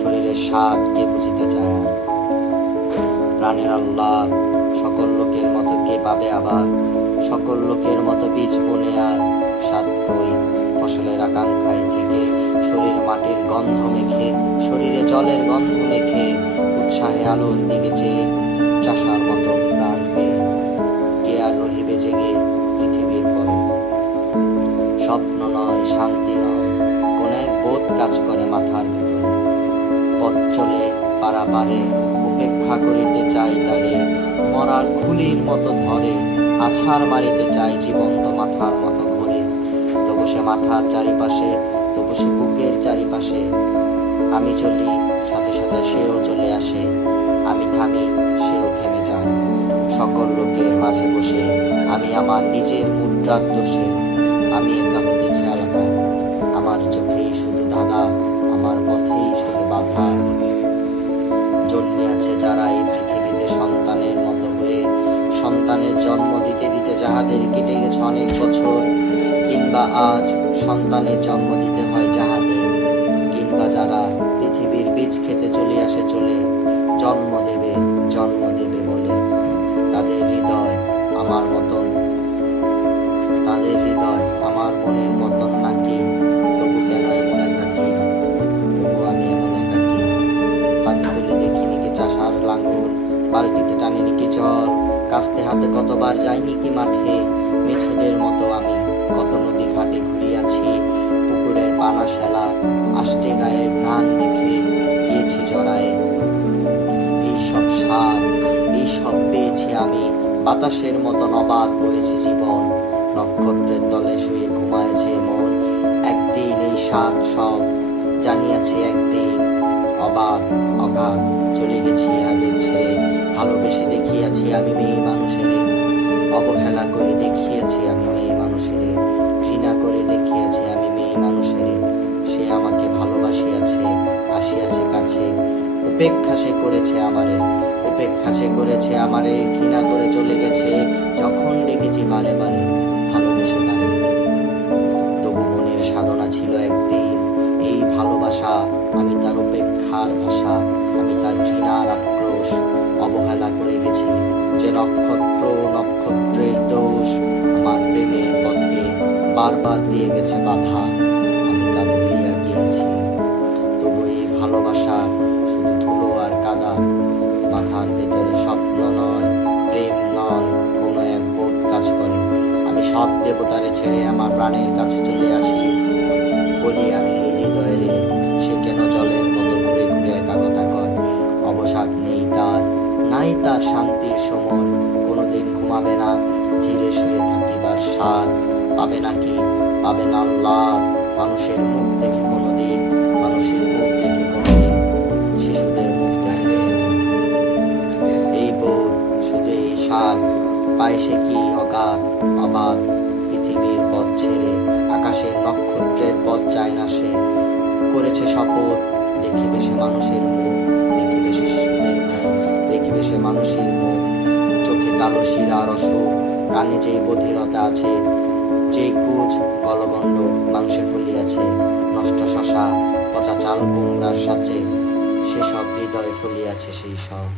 শরীরের স্বাদ কে বুঝিতে চায় আর? প্রাণের আহ্লাদ সকল লোকের মতো কে পাবে আবার? সকল লোকের মতো বীজ বনে আর স্বাদ কই? ফসলের আকাঙ্ক্ষায় থেকে শরীরে মাটির গন্ধ মেখে, শরীরে জলের গন্ধ মেখে, উৎসাহে আলোর দিকে চেয়ে চাষার মতন প্রাণ পেয়ে কে আর রহিবে জেগে পৃথিবীর পরে? স্বপ্ন নয়, শান্তি নয়, কোন এক বোধ কাজ করে মাথার ভেতরে। পথ চলে পারাপারে উপেক্ষা করিতে চাই তারে, মরার খুলির মতো ধরে আছাড় মারিতে চাই জীবন্ত মাথার মতো ঘরে। তবু সে মাথার চারিপাশে, তবু সে বুকের চারিপাশে। আমি চলি সাথে সাথে সেও চলে আসে, আমি থামি সেও থেমে যায়। সকল লোকের মাঝে বসে আমি আমার নিজের মুদ্রার দোষে আমি একা হতেছি আলাদা। আমার চোখেই শুধু ধাঁধা, আমার পথেই শুধু বাধা। জন্মিয়াছে যারা এই পৃথিবীতে সন্তানের মতো হয়ে, সন্তানের জন্ম দিতে দিতে যাহাদের কেটে গেছে অনেক বছর, কিংবা আজ সন্তানের জন্ম দিতে হয় যাহাদের, কিংবা যারা পৃথিবীর বীজ খেতে চলে আসে চলে, জন্ম দেবে বলে। তাদের হৃদয় আমার মতন, তাদের হৃদয় আমার মনের মতন নাকি? তবু কেন এমন একাকি? তবু আমি এমন একাকি। হাতে তুলে দেখিনি কি চাষার লাঙল, বালতিতে টানিনি কি জল, কাস্তে হাতে কতবার যাইনি কি মাঠে? মেছুদের মতো আমি কত নদী ঘাটে ঘুরিয়াছি, পুকুরের পানা শেলা আষ্টে গায়ের প্রাণ রেখে গিয়েছি জড়ায়ে। এইসব স্বাদ, এইসব পেয়েছি আমি, বাতাসের মতন অবাধ বয়েছি জীবন। নক্ষত্রের তলে শুয়ে ঘুমায়েছে মন, একদিন এই স্বাদ সব জানিয়াছি একদিন। অবাধ অগাধ চলে গেছি হাতের ছেড়ে, ভালোবেসে দেখিয়াছি আমি মেয়ে মানুষেরে। অবহেলা করে দেখিয়াছি আমি মেয়ে মানুষেরে, ঘৃণা করে দেখিয়াছি আমি মেয়ে মানুষেরে। সে আমাকে ভালোবাসিয়াছে, আসিয়াছে কাছে, উপেক্ষা সে করেছে আমারে, উপেক্ষা সে করেছে আমারে। ঘৃণা করে চলে গেছে যখন ডেকেছি বারে বারে ভালোবেসে তারে। তবু মনের সাধনা ছিল একদিন এই ভালোবাসা, আমি তার উপেক্ষার ভাষা, আমি তার ঘৃণার আক্রোশ। অবহেলা করে গেছি যে নক্ষত্র, নক্ষত্রের দোষ আমার প্রেমের পথে বারবার দিয়ে গেছে বাধা, আমি তা ভুলিয়া গিয়াছি। তবু এই ভালোবাসা শুধু ধুলো আর কাদা, মাথার ভেতরে স্বপ্ন নয়, প্রেম নয়, কোনো এক বোধ কাজ করে। আমি সব দেবতারে ছেড়ে আমার প্রাণের কাছে চলে আসি, বলি আমি এই হৃদয়ে রে, সে কেন জলের মতো ঘুরে ঘুরে একা কথা কয়? অবসাদ নেই তার, নাই তার শান্তির সময়, কোনোদিন ঘুমাবে না, ধীরে শুয়ে থাকিবার স্বাদ পাবে নাকি? পাবে না আল্লাহ মানুষের মুখ দেখে কোনোদিন, মানুষের মুখ দেখে কোনোদিন, শিশুদের মুখ দেখে। এই বোধ শুধু এই স্বাদ পায় সে কি অগাধ অবাধ? পৃথিবীর পথ ছেড়ে আকাশের নক্ষত্রের পথ যায় না সে, করেছে শপথ দেখিবে সে মানুষের মুখ, দেখিবে সে শিশুদের মুখ, দেখিবে সে মানুষের মুখ। চোখে কালো শিরার অসুখ, কানে যেই বধিরতা আছে, যেই কুচ গলগণ্ড মাংসে ফুলিয়াছে, নষ্ট শশা পচা চাল কুমড়ার সাথে সেসব হৃদয়ে ফুলিয়াছে সেই সব।